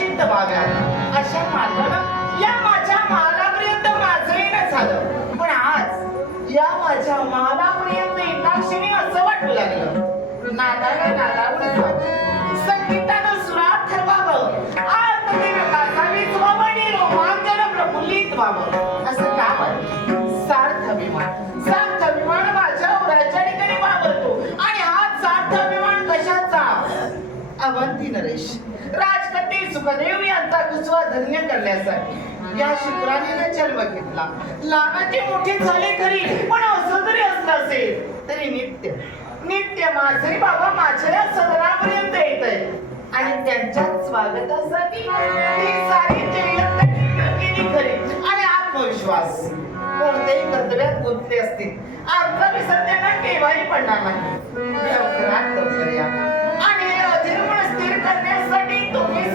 सुरक्षित व्हाव्यात अशा मार्गानं या माझ्या महालापर्यंत माझं येणं झालं. पण आज या माझ्या महालापर्यंत येताक्षणी असं वाटू लागलं, नादाला नादावून जावं, संगीतानं सुरात ठरवावं, आर्ततेनं कासावीस व्हावं आणि रोमांचनं प्रफुल्लित व्हावं. असं का वाटतं? सार्थ अभिमान माझ्या उराच्या ठिकाणी वावरतो. आणि हा सार्थ अभिमान कशाचा? अवंती नरेश राजकन्या सुखदेव यांचा कुसवा धन्य करण्यासाठी या शुक्राणीने जन्म घेतला. लहानाची मोठी झाली खरी, पण असं जरी असलं असेल तरी नित्य नित्य माझे बाबा माझ्या सदनापर्यंत येत आहेत आणि त्यांच्या स्वागतासाठी ही सारी जयललिता केली खरी. आणि आत्मविश्वास कोणत्याही कर्तव्यात गुंतले असतील, आमचा विसर त्यांना केव्हाही पडणार नाही. लवकरात लवकर या आणि हे अधिर्मण स्थिर करण्यासाठी तुम्ही